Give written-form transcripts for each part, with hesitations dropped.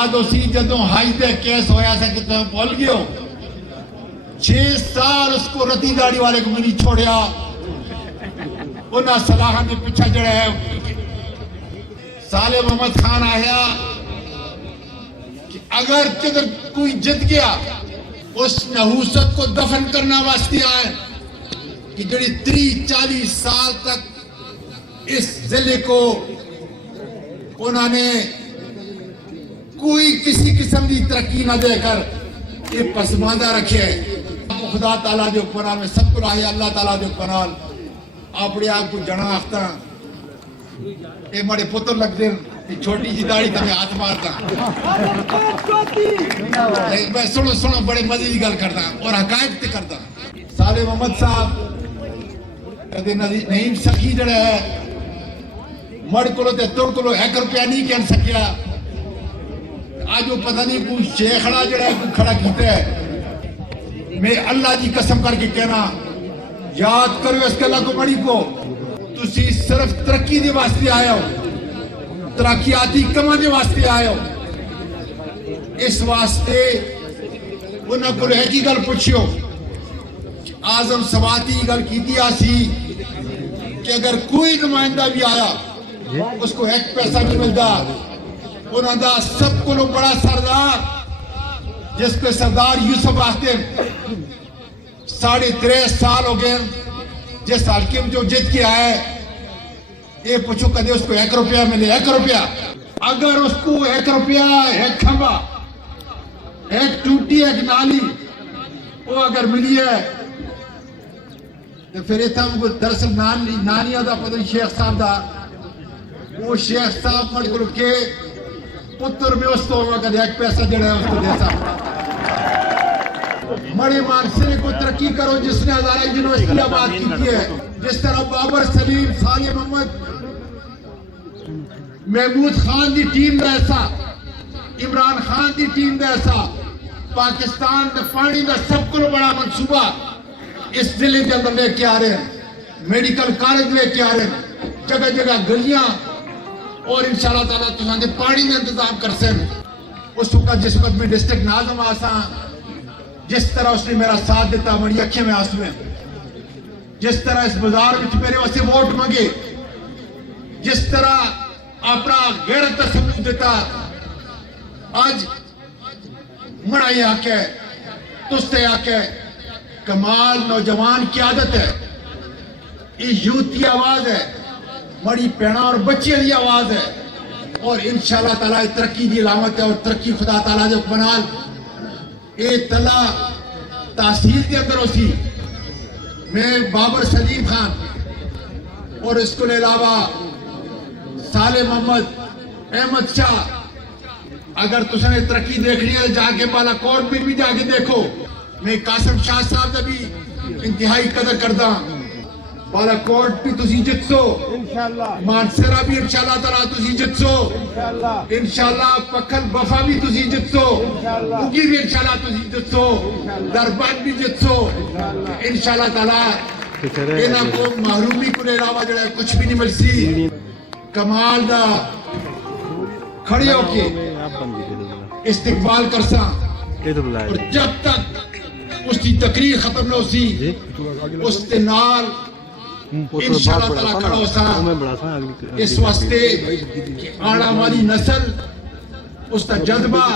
یاد ہو سی جدوں حج دے کیس ہویا سا کہ تمہیں بھول گئے ہو 6 سال اس کو رتی داڑی والے کو نہیں چھوڑیا انہاں صلاحاں کے پیچھے جڑا ہے صالح محمد خان آیا کہ اگر کدھر کوئی جت گیا اس نحوست کو دفن کرنا واسطے آئے کہ جڑی 30-40 سال تک اس ضلع کو انہوں نے کوئی کسی قسم کی ترقی نہ دے کر یہ پسماندہ رکھے خدا تعالیٰ جو پناہ میں سب کو لاہے اللہ تعالیٰ جو پناہ اپنے آپ کو جنا آختا یہ مڑے پتر لگ دیں چھوٹی جی داڑھی تمہیں ہاتھ مارتا میں سنو بڑے مزے کی گل کرتا اور حقائق تے کرتا صالح محمد صاحب کدے نعیم سخی جڑا ہے مڑ کلو تے تر کلو 1 روپیہ نہیں کہن سکیا آج وہ پتہ نہیں کوئی شیخڑا جڑا ہے کوئی کھڑا کیتا ہے میں اللہ جی قسم کر کے کہنا یاد کرو اس کے اللہ کو بڑی کو تسی صرف ترقی دے واسطے آئے ہو ترقیاتی کما دے واسطے آئے ہو اس واسطے انہاں کو ہے کی گل پوچھو اعظم سواتی گل کی دیا سی کہ اگر کوئی نمائندہ بھی آیا اس کو 1 پیسہ نہیں ملتا انہاں دا سب کو بڑا سردار جس پہ سردار یوسف آتے 3.5 سال ہو گئے جس حلقے میں جو جت کے آئے یہ پوچھو کدے اس کو 1 روپیہ ملے 1 روپیہ اگر اس کو 1 روپیہ 1 کھمبا 1 ٹوٹی 1 نالی وہ اگر ملی ہے تو پھر اتنا ہم کو دراصل نانیہ دا پتہ شیخ صاحب دا وہ شیخ صاحب مڑ کر کے پتر میں اس کو کدے 1 پیسہ جڑا ہے اس کو دے سکتا مڑے مانسرے کو ترقی کرو جس نے ہزارہ یونیورسٹی آباد کی ہے جس طرح بابر سلیم صالح محمد محمود خان دی ٹیم دا ایسا عمران خان دی ٹیم دا ایسا پاکستان دا پانی دا سب کو بڑا منصوبہ اس ضلع کے اندر لے کے آ رہے ہیں میڈیکل کالج لے کے آ رہے ہیں جگہ جگہ گلیاں اور انشاءاللہ تعالیٰ تمہیں پانی میں انتظام کر سیں اس وقت جس وقت میں ڈسٹرکٹ ناظم آساں جس طرح اس نے میرا ساتھ دیتا بڑی اکھیں میں آنسو ہیں جس طرح اس بازار میں میرے واسطے ووٹ مانگے جس طرح اپنا غیرت ثبوت دیتا آج مڑائی آکے تستے آکے کمال نوجوان کی عادت ہے یہ یوتھ کی آواز ہے بڑی پیڑا اور بچے کی آواز ہے اور انشاءاللہ تعالیٰ ترقی کی علامت ہے اور ترقی خدا تعالیٰ جو بنال اے تلا تحصیل کے اندر ہوسی میں بابر سلیم خان اور اس کو علاوہ صالح محمد احمد شاہ اگر تسنے ترقی دیکھنی ہے جا کے بالا کوٹ بھی جا کے دیکھو میں قاسم شاہ صاحب نے بھی انتہائی قدر کردہ بالا کوٹ بھی تسی جتسو مانسرہ بھی انشاءاللہ تعالیٰ تسی جتسو انشاءاللہ پکھل بفا بھی تسی جتسو اگی بھی انشاءاللہ تسی جتسو دربان بھی جتسو انشاءاللہ تعالیٰ انہاں کو محرومی کو علاوہ جو ہے کچھ بھی نہیں ملسی کمال دا کھڑے ہو کے استقبال کرسا اور جب تک اس کی تقریر ختم نہ ہوسی اس کے نال انشاءاللہ تعالیٰ کھڑا ہوسا اس واسطے کہ آڑا ہماری نسل اس کا جذبہ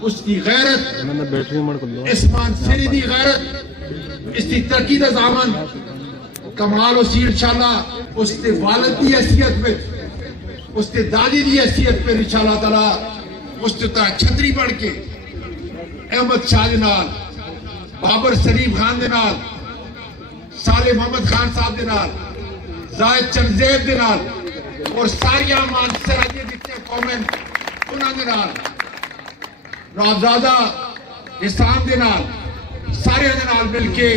اس کی غیرت اس مانسری دی غیرت اس کی ترقی دا زامن کمال ہوسی انشاءاللہ اس کے والد دی حیثیت میں اس کے دادی دی حیثیت پر انشاءاللہ تعالیٰ اس کے طرح چھتری بڑھ کے احمد شاہ دے نال بابر سلیم خان دے نال صالح محمد خان صاحب دے نال زاہد چنزیب دے نال اور ساریاں مانسرہ دے جتنے قومیں انہاں دے نال نوزادہ حسام دے نال سارے دے نال مل کے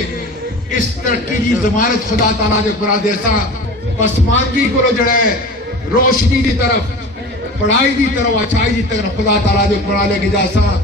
اس ترقی کی ضمانت خدا تعالیٰ دے قرآن دیسا پسماندگی کو جڑے روشنی دی طرف پڑھائی دی طرف اچھائی دی طرف خدا تعالیٰ دے قرآن لے کے جاسا